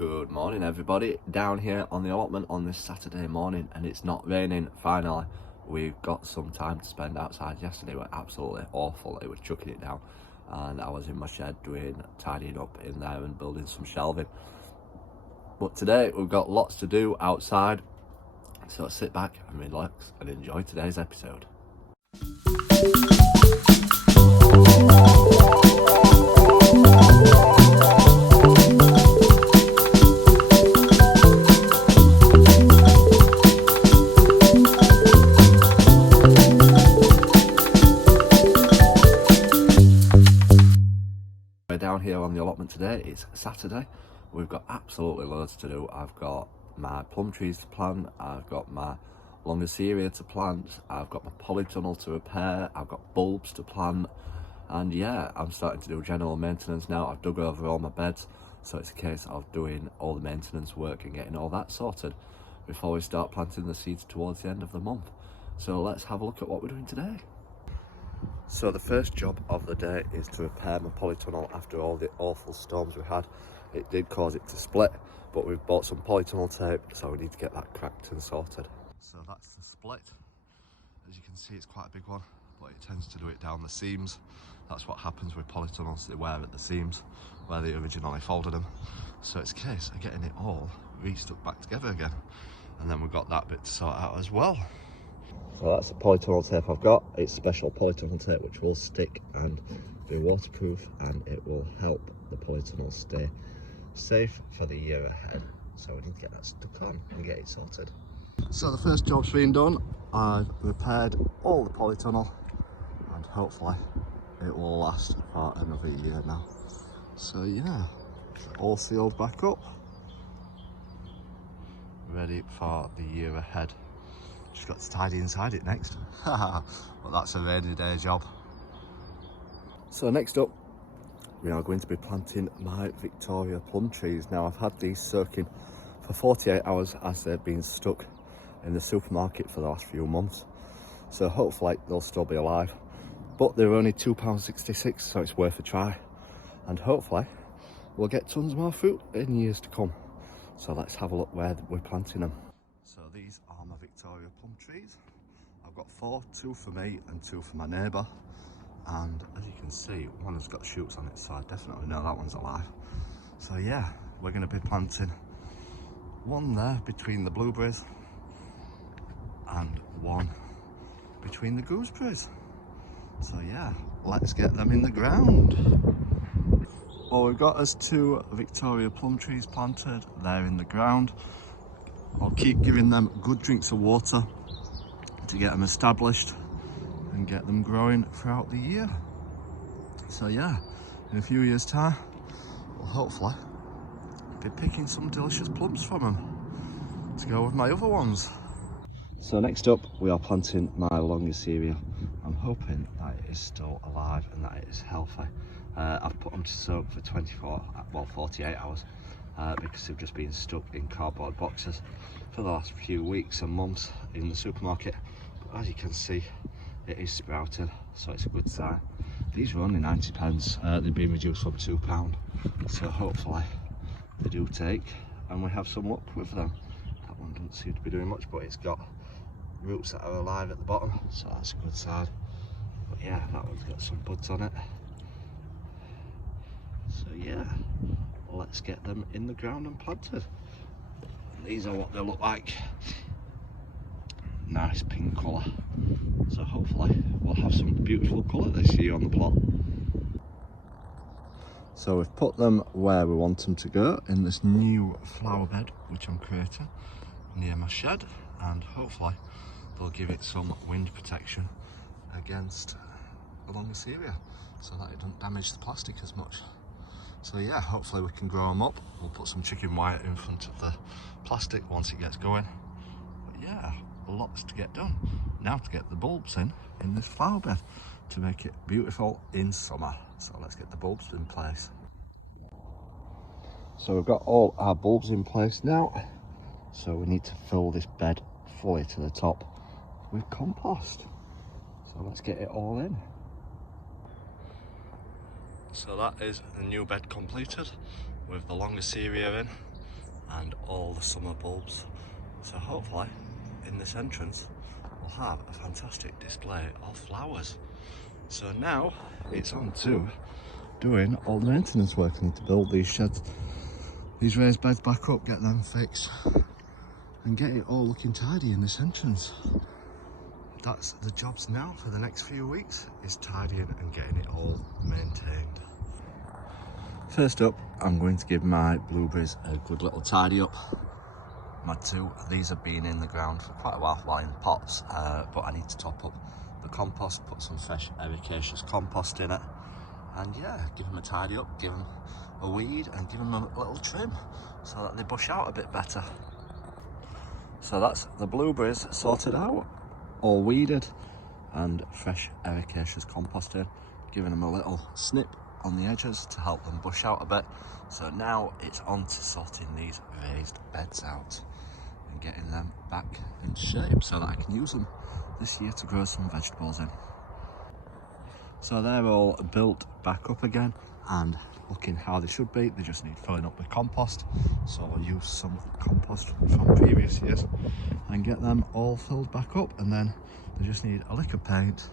Good morning everybody, down here on the allotment on this Saturday morning, and it's not raining finally. We've got some time to spend outside. Yesterday were absolutely awful, it was chucking it down, and I was in my shed tidying up in there and building some shelving. But today we've got lots to do outside, so sit back and relax and enjoy today's episode. We're down here on the allotment today. It's Saturday. We've got absolutely loads to do. I've got my plum trees to plant, I've got my Longiceria to plant, I've got my polytunnel to repair, I've got bulbs to plant, and yeah, I'm starting to do general maintenance now. I've dug over all my beds, so it's a case of doing all the maintenance work and getting all that sorted before we start planting the seeds towards the end of the month. So let's have a look at what we're doing today. So the first job of the day is to repair my polytunnel after all the awful storms we had. It did cause it to split, but we've bought some polytunnel tape, so we need to get that cracked and sorted. So that's the split. As you can see, it's quite a big one, but it tends to do it down the seams. That's what happens with polytunnels, they wear at the seams where they originally folded them. So it's a case of getting it all re-stuck back together again. And then we've got that bit to sort out as well. So that's the polytunnel tape I've got. It's special polytunnel tape which will stick and be waterproof, and it will help the polytunnel stay safe for the year ahead. So we need to get that stuck on and get it sorted. So the first job's been done. I've repaired all the polytunnel and hopefully it will last for another year now. So yeah, it's all sealed back up, ready for the year ahead. Just got to tidy inside it next. But that's a rainy day job. So next up, we are going to be planting my Victoria plum trees. Now I've had these soaking for 48 hours as they've been stuck in the supermarket for the last few months. So hopefully they'll still be alive. But they're only £2.66, so it's worth a try. And hopefully we'll get tons more fruit in years to come. So let's have a look where we're planting them. So these are my Victoria plum trees. I've got 4, 2 for me and 2 for my neighbour. And as you can see, one has got shoots on it, so I definitely know that one's alive. So yeah, we're going to be planting one there between the blueberries and one between the gooseberries. So yeah, let's get them in the ground. Well, we've got us 2 Victoria plum trees planted there in the ground. I'll keep giving them good drinks of water to get them established and get them growing throughout the year. So yeah, in a few years time we'll hopefully be picking some delicious plums from them to go with my other ones. So next up we are planting my Longiceria. I'm hoping that it is still alive and that it is healthy. I've put them to soak for 48 hours because they've just been stuck in cardboard boxes for the last few weeks and months in the supermarket. But as you can see, it is sprouted, so it's a good sign. These were only 90p, they've been reduced from £2, so hopefully they do take and we have some luck with them. That one doesn't seem to be doing much, but it's got roots that are alive at the bottom, so that's a good sign. But yeah, that one's got some buds on it. So yeah, let's get them in the ground and planted. And these are what they look like. Nice pink colour. So hopefully we'll have some beautiful colour this year on the plot. So we've put them where we want them to go in this new flower bed which I'm creating near my shed, and hopefully they'll give it some wind protection against the Longiceria so that it doesn't damage the plastic as much. So yeah, hopefully we can grow them up. We'll put some chicken wire in front of the plastic once it gets going. But yeah, lots to get done. Now to get the bulbs in this flower bed to make it beautiful in summer. So let's get the bulbs in place. So we've got all our bulbs in place now. So we need to fill this bed fully to the top with compost. So let's get it all in. So that is the new bed completed with the Longiceria in. and all the summer bulbs. So hopefully in this entrance we'll have a fantastic display of flowers. So now it's on to doing all the maintenance work. I need to build these sheds, these raised beds back up, get them fixed and get it all looking tidy in this entrance. That's the jobs now for the next few weeks, is tidying and getting it all maintained. First up, I'm going to give my blueberries a good little tidy up. My two, these have been in the ground for quite a while in pots, but I need to top up the compost, put some fresh ericaceous compost in it, and yeah, give them a tidy up, give them a weed and give them a little trim so that they bush out a bit better. So that's the blueberries sorted out, all weeded and fresh ericaceous compost in, giving them a little snip on the edges to help them bush out a bit. So now it's on to sorting these raised beds out and getting them back in shape so that I can use them this year to grow some vegetables in. So they're all built back up again and looking how they should be. They just need filling up with compost, so I'll use some compost from previous years and get them all filled back up, and then they just need a lick of paint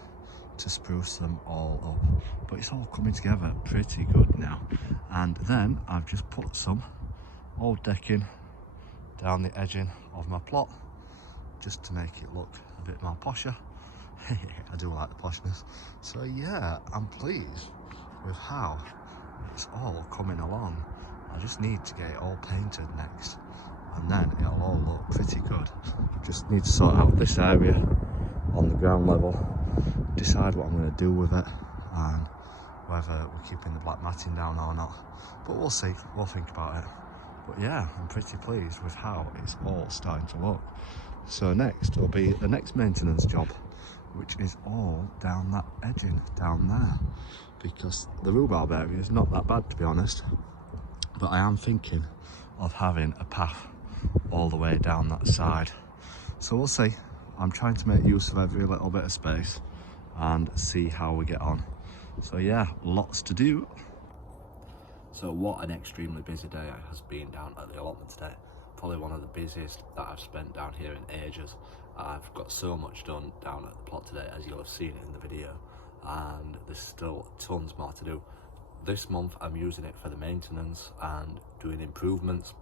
to spruce them all up. But it's all coming together pretty good now. And then I've just put some old decking down the edging of my plot just to make it look a bit more posher. I do like the poshness. So yeah, I'm pleased with how it's all coming along. I just need to get it all painted next, and then it'll all look pretty good. Just need to sort out this area on the ground level, decide what I'm going to do with it and whether we're keeping the black matting down or not, but we'll see, we'll think about it. But yeah, I'm pretty pleased with how it's all starting to look. So next will be the next maintenance job, which is all down that edging down there, because the rhubarb area is not that bad, to be honest, but I am thinking of having a path all the way down that side. So we'll see. I'm trying to make use of every little bit of space and see how we get on. So yeah, lots to do. So what an extremely busy day it has been down at the allotment today. Probably one of the busiest that I've spent down here in ages. I've got so much done down at the plot today, as you'll have seen in the video, and there's still tons more to do. This month I'm using it for the maintenance and doing improvements.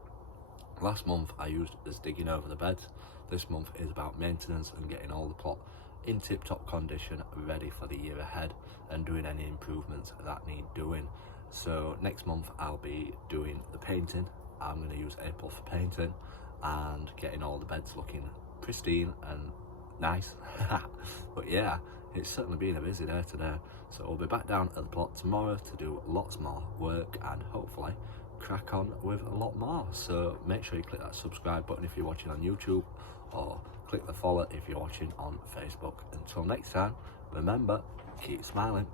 Last month I used it as digging over the beds. This month is about maintenance and getting all the plot in tip-top condition, ready for the year ahead, and doing any improvements that need doing. So next month I'll be doing the painting. I'm going to use April for painting and getting all the beds looking pristine and nice. But yeah, it's certainly been a busy day today, so we'll be back down at the plot tomorrow to do lots more work and hopefully crack on with a lot more. So make sure you click that subscribe button if you're watching on YouTube, or click the follow if you're watching on Facebook. Until next time, remember, keep smiling.